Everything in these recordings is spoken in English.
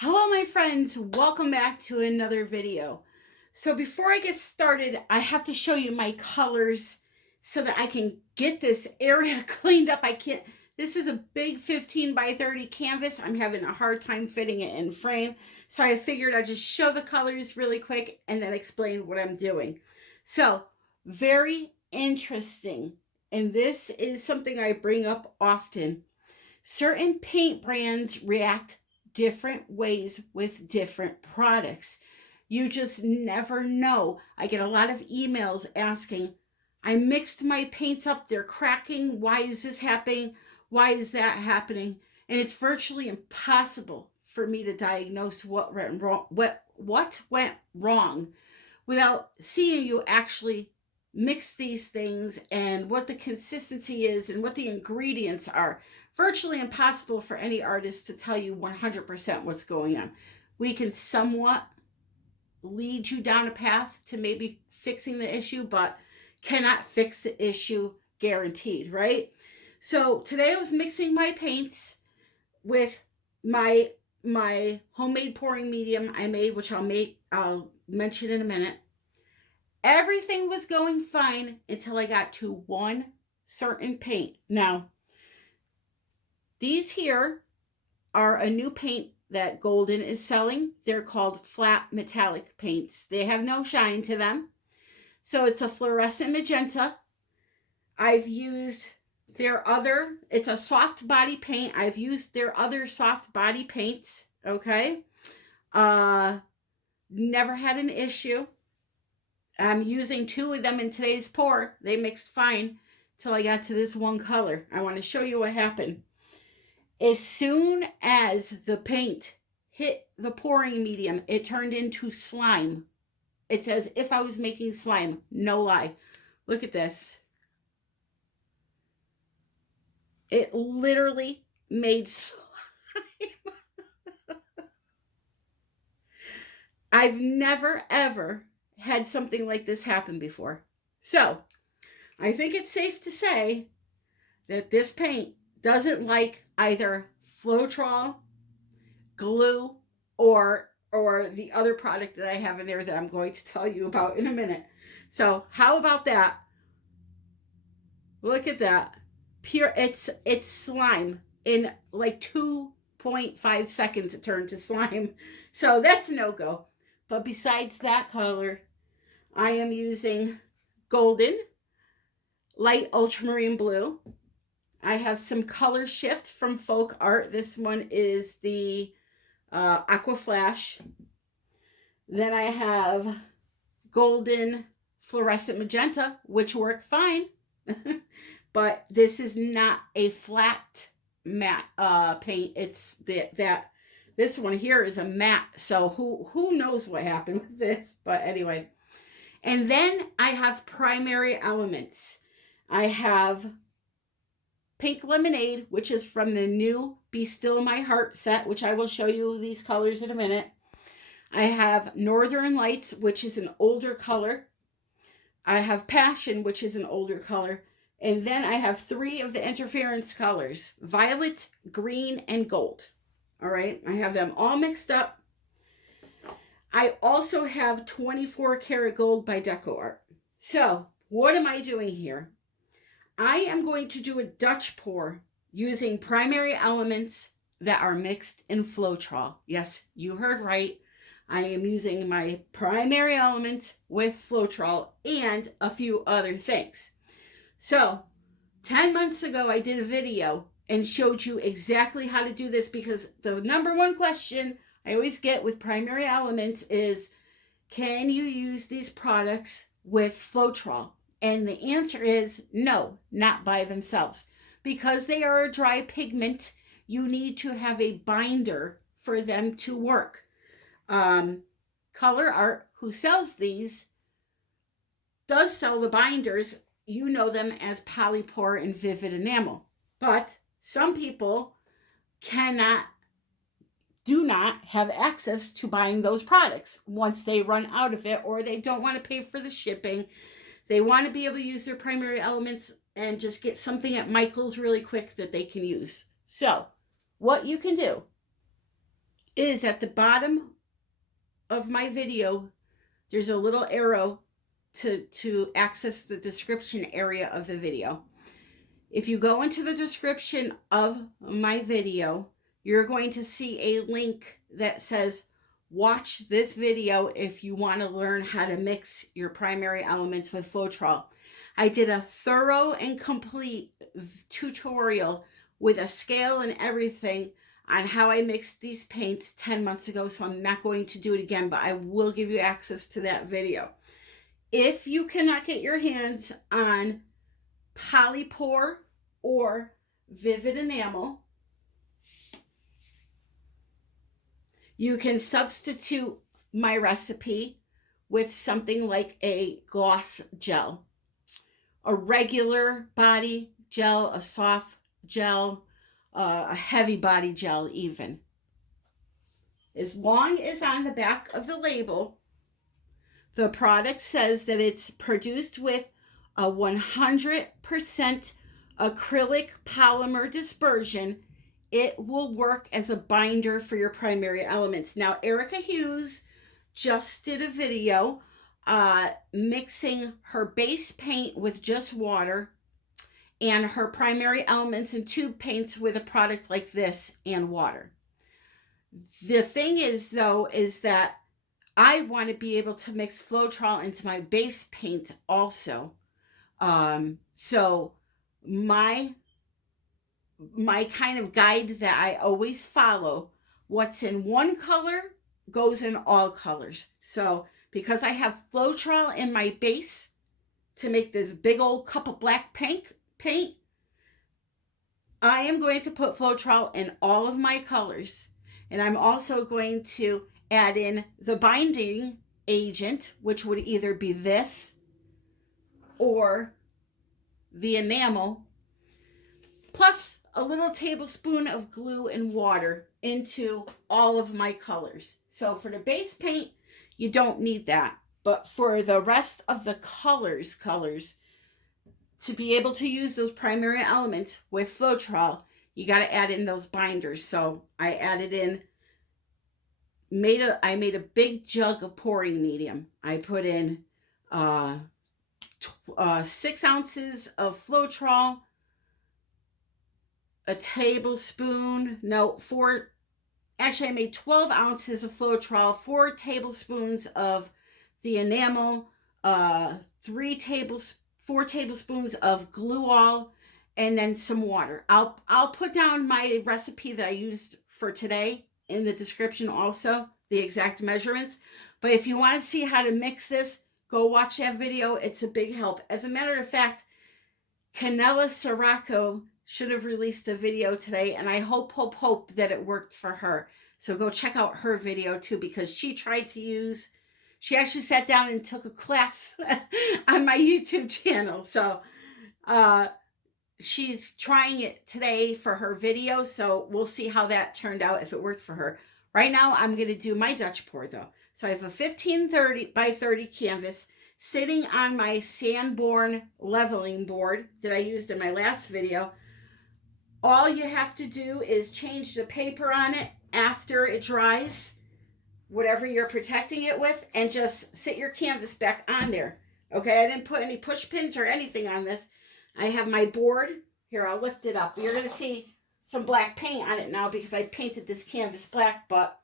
Hello my friends, welcome back to another video. So before I get started, I have to show you my colors so that I can get this area cleaned up. This is a big 15 by 30 canvas. I'm having a hard time fitting it in frame. So I figured I'd just show the colors really quick and then explain what I'm doing. So very interesting. And this is something I bring up often. Certain paint brands react different ways with different products. You just never know. I get a lot of emails asking, I mixed my paints up, they're cracking. Why is this happening? Why is that happening? And it's virtually impossible for me to diagnose what went wrong without seeing you actually mix these things and what the consistency is and what the ingredients are. Virtually impossible for any artist to tell you 100% what's going on. We can somewhat lead you down a path to maybe fixing the issue, but cannot fix the issue guaranteed, right? So today I was mixing my paints with my homemade pouring medium I made, which I'll mention in a minute. Everything was going fine until I got to one certain paint. Now, these here are a new paint that Golden is selling. They're called flat metallic paints. They have no shine to them. So it's a fluorescent magenta. I've used it's a soft body paint. I've used their other soft body paints, okay? Never had an issue. I'm using 2 of them in today's pour. They mixed fine till I got to this one color. I want to show you what happened. As soon as the paint hit the pouring medium, it turned into slime. It's as if I was making slime. No lie. Look at this. It literally made slime. I've never, ever had something like this happen before. So, I think it's safe to say that this paint doesn't like either Floetrol, glue, or the other product that I have in there that I'm going to tell you about in a minute. So how about that? Look at that. Pure, it's slime. In like 2.5 seconds it turned to slime. So that's a no-go. But besides that color, I am using Golden, light ultramarine blue. I have some color shift from Folk Art. This one is the Aqua Flash. Then I have Golden fluorescent magenta, which work fine. But this is not a flat matte paint. It's that this one here is a matte. So who knows what happened with this? But anyway. And then I have primary elements. I have Pink Lemonade, which is from the new Be Still My Heart set, which I will show you these colors in a minute. I have Northern Lights, which is an older color. I have Passion, which is an older color. And then I have 3 of the interference colors, violet, green, and gold. All right, I have them all mixed up. I also have 24 karat gold by Deco Art. So what am I doing here? I am going to do a Dutch pour using primary elements that are mixed in Floetrol. Yes, you heard right. I am using my primary elements with Floetrol and a few other things. So 10 months ago, I did a video and showed you exactly how to do this, because the number one question I always get with primary elements is, can you use these products with Floetrol? And the answer is no, not by themselves. Because they are a dry pigment, you need to have a binder for them to work. Color Art, who sells these, does sell the binders. You know them as Polypore and Vivid Enamel. But some people do not have access to buying those products once they run out of it, or they don't want to pay for the shipping. They want to be able to use their primary elements and just get something at Michael's really quick that they can use. So what you can do is at the bottom of my video, there's a little arrow to access the description area of the video. If you go into the description of my video, you're going to see a link that says, watch this video if you want to learn how to mix your primary elements with Floetrol. I did a thorough and complete tutorial with a scale and everything on how I mixed these paints 10 months ago, so I'm not going to do it again, but I will give you access to that video. If you cannot get your hands on Polypore or Vivid Enamel, you can substitute my recipe with something like a gloss gel, a regular body gel, a soft gel, a heavy body gel even. As long as on the back of the label, the product says that it's produced with a 100% acrylic polymer dispersion, it will work as a binder for your primary elements. Now, Erica Hughes just did a video mixing her base paint with just water and her primary elements and tube paints with a product like this and water. The thing is, though, is that I want to be able to mix Floetrol into my base paint also. So my kind of guide that I always follow, what's in one color goes in all colors. So because I have Floetrol in my base to make this big old cup of black paint, I am going to put Floetrol in all of my colors. And I'm also going to add in the binding agent, which would either be this or the enamel, plus a little tablespoon of glue and water into all of my colors. So for the base paint, you don't need that. But for the rest of the colors, to be able to use those primary elements with Floetrol, you got to add in those binders. So I added in, I made a big jug of pouring medium. I put in 6 ounces of Floetrol, a tablespoon, I made 12 ounces of Floetrol, 4 tablespoons of the enamel, 4 tablespoons of glue all, and then some water. I'll put down my recipe that I used for today in the description also, the exact measurements. But if you want to see how to mix this, go watch that video. It's a big help. As a matter of fact, Kanella Ciraco should have released a video today, and I hope that it worked for her. So go check out her video too, because she actually sat down and took a class on my YouTube channel. So she's trying it today for her video, so we'll see how that turned out, if it worked for her. Right now, I'm going to do my Dutch pour, though. So I have a 1530 by 30 canvas sitting on my Sanborn leveling board that I used in my last video. All you have to do is change the paper on it after it dries, whatever you're protecting it with, and just sit your canvas back on there. Okay, I didn't put any push pins or anything on this. I have my board. Here, I'll lift it up. You're going to see some black paint on it now because I painted this canvas black, but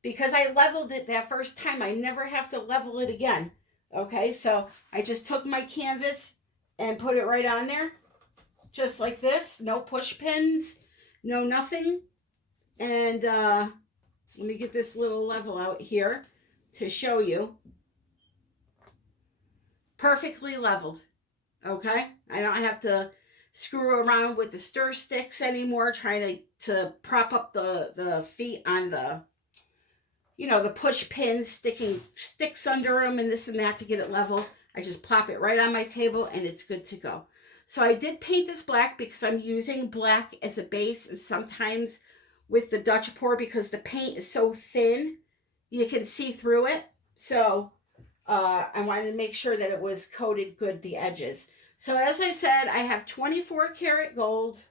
because I leveled it that first time, I never have to level it again. Okay, so I just took my canvas and put it right on there, just like this. No push pins, no nothing. And let me get this little level out here to show you. Perfectly leveled. Okay, I don't have to screw around with the stir sticks anymore, trying to prop up the feet on the, the push pins, sticking sticks under them and this and that to get it level. I just plop it right on my table and it's good to go. So I did paint this black because I'm using black as a base, and sometimes with the Dutch pour, because the paint is so thin, you can see through it. So I wanted to make sure that it was coated good, the edges. So as I said, I have 24 karat gold,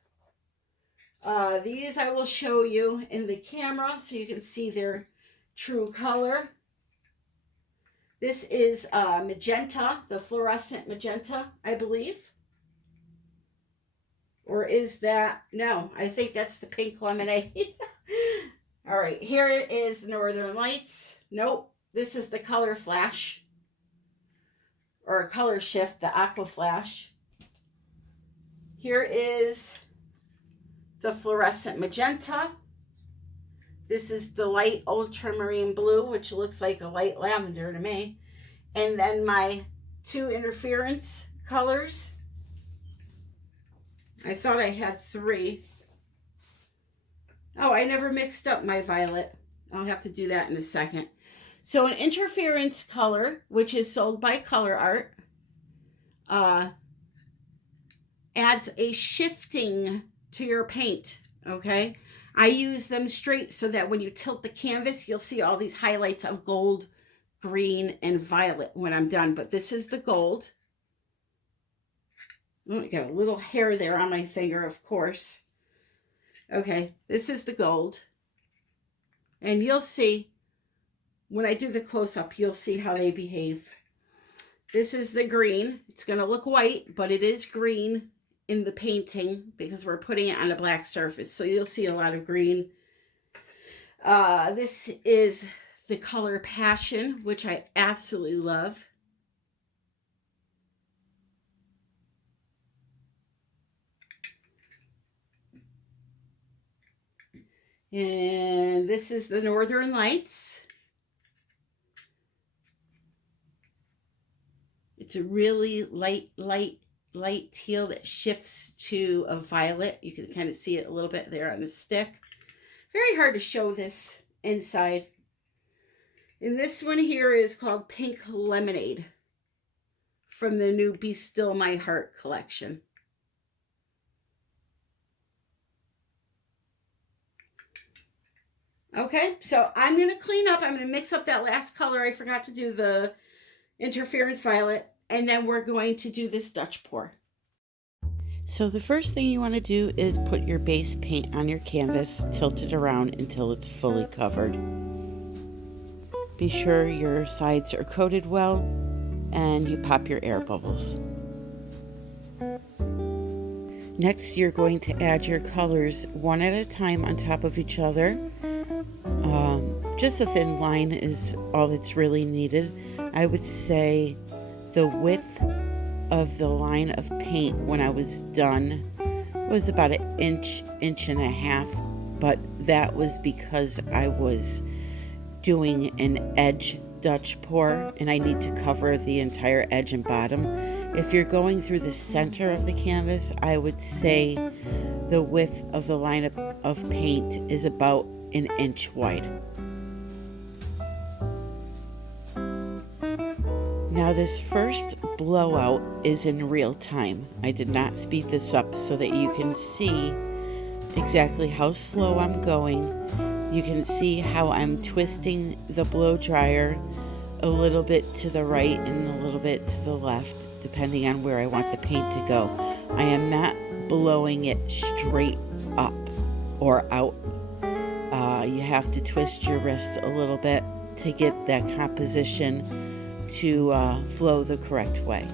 These I will show you in the camera so you can see their true color. This is magenta, the fluorescent magenta, I believe. Or is that, no, I think that's the pink lemonade. All right, here it is, Northern Lights. Nope, this is the color flash. Or color shift, the aqua flash. Here is the fluorescent magenta. This is the light ultramarine blue, which looks like a light lavender to me. And then my two interference colors. I thought I had three. Oh, I never mixed up my violet. I'll have to do that in a second. So an interference color, which is sold by Color Art, adds a shifting to your paint, okay? I use them straight so that when you tilt the canvas, you'll see all these highlights of gold, green, and violet when I'm done. But this is the gold. Oh, I got a little hair there on my finger, of course. Okay, this is the gold. And you'll see, when I do the close-up, you'll see how they behave. This is the green. It's going to look white, but it is green in the painting because we're putting it on a black surface. So you'll see a lot of green. This is the color Passion, which I absolutely love. And this is the Northern Lights. It's a really light teal that shifts to a violet. You can kind of see it a little bit there on the stick. Very hard to show this inside. And this one here is called Pink Lemonade from the new Be Still My Heart collection. Okay, so I'm going to clean up. I'm going to mix up that last color. I forgot to do the interference violet. And then we're going to do this Dutch pour. So the first thing you want to do is put your base paint on your canvas, tilt it around until it's fully covered. Be sure your sides are coated well and you pop your air bubbles. Next, you're going to add your colors one at a time on top of each other. Just a thin line is all that's really needed. I would say the width of the line of paint when I was done was about an inch and a half, but that was because I was doing an edge Dutch pour and I need to cover the entire edge and bottom. If you're going through the center of the canvas, I would say the width of the line of paint is about an inch wide. Now this first blowout is in real time. I did not speed this up so that you can see exactly how slow I'm going. You can see how I'm twisting the blow dryer a little bit to the right and a little bit to the left, depending on where I want the paint to go. I am not blowing it straight up or out. You have to twist your wrist a little bit to get that composition to flow the correct way.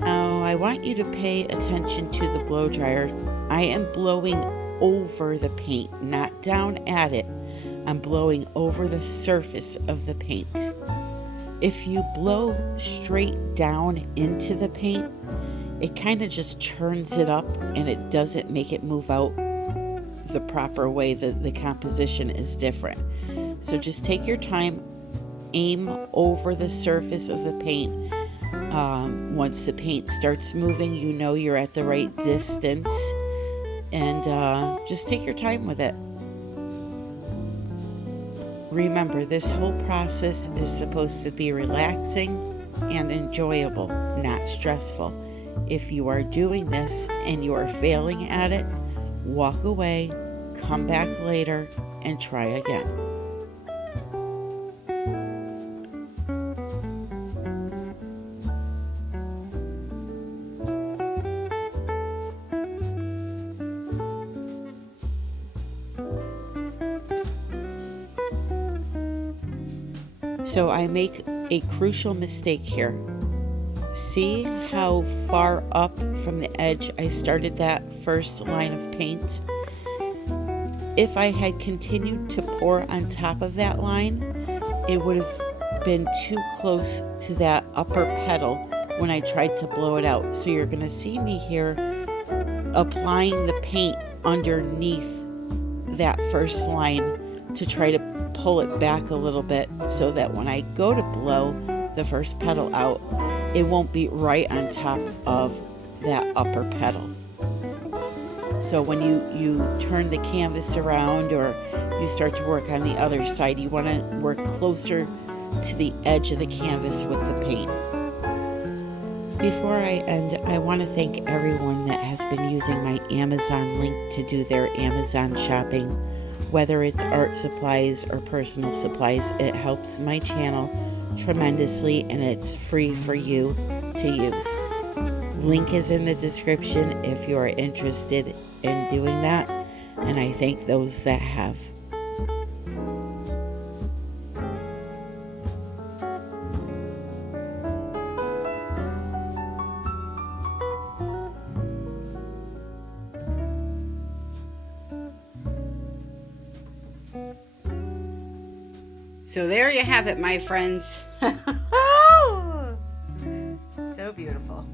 Now I want you to pay attention to the blow dryer. I am blowing over the paint, not down at it. I'm blowing over the surface of the paint. If you blow straight down into the paint, it kind of just churns it up and it doesn't make it move out the proper way. The composition is different. So just take your time, aim over the surface of the paint. Once the paint starts moving, you know you're at the right distance, and just take your time with it. Remember, this whole process is supposed to be relaxing and enjoyable, not stressful. If you are doing this and you are failing at it, walk away, come back later, and try again. So I make a crucial mistake here. See how far up from the edge I started that first line of paint? If I had continued to pour on top of that line, it would have been too close to that upper petal when I tried to blow it out. So you're going to see me here applying the paint underneath that first line to try to pull it back a little bit so that when I go to blow the first petal out, it won't be right on top of that upper petal. So when you turn the canvas around or you start to work on the other side, you want to work closer to the edge of the canvas with the paint. Before I end, I want to thank everyone that has been using my Amazon link to do their Amazon shopping. Whether it's art supplies or personal supplies, it helps my channel tremendously and it's free for you to use. Link is in the description if you are interested in doing that, and I thank those that have. So there you have it, my friends. So beautiful.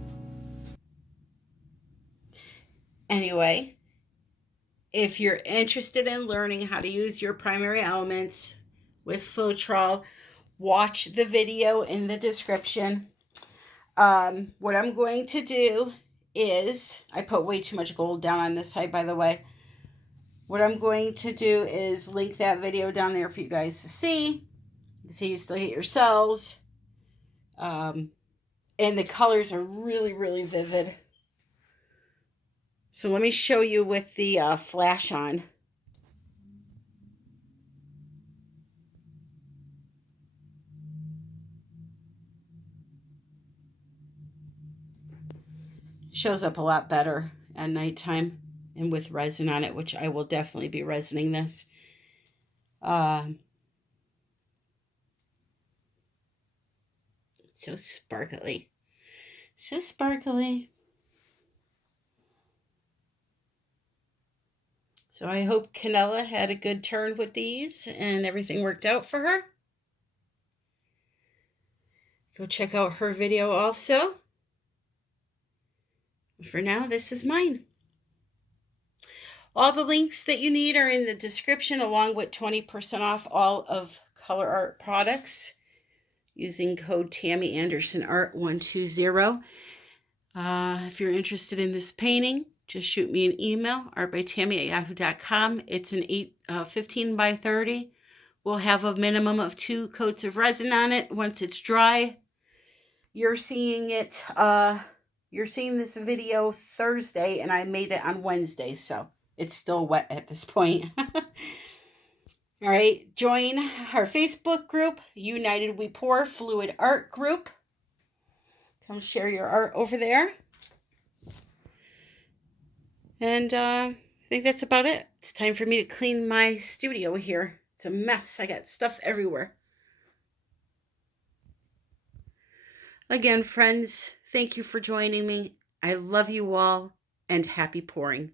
Anyway, if you're interested in learning how to use your primary elements with Floetrol, watch the video in the description. What I'm going to do is, I put way too much gold down on this side, by the way. What I'm going to do is link that video down there for you guys to see. So you still get your cells. And the colors are really, really vivid. So let me show you with the flash on. It shows up a lot better at nighttime and with resin on it, which I will definitely be resining this. So sparkly. So sparkly. So I hope Kanella had a good turn with these and everything worked out for her. Go check out her video also. For now, this is mine. All the links that you need are in the description, along with 20% off all of Color Art products using code Tammy Anderson Art 120. If you're interested in this painting, just shoot me an email, artbytammy@yahoo.com. It's an 15 by 30. We'll have a minimum of 2 coats of resin on it. Once it's dry, you're seeing it. You're seeing this video Thursday, and I made it on Wednesday, so it's still wet at this point. All right, join our Facebook group, United We Pour Fluid Art Group. Come share your art over there. And I think that's about it. It's time for me to clean my studio here. It's a mess. I got stuff everywhere. Again, friends, thank you for joining me. I love you all, and happy pouring.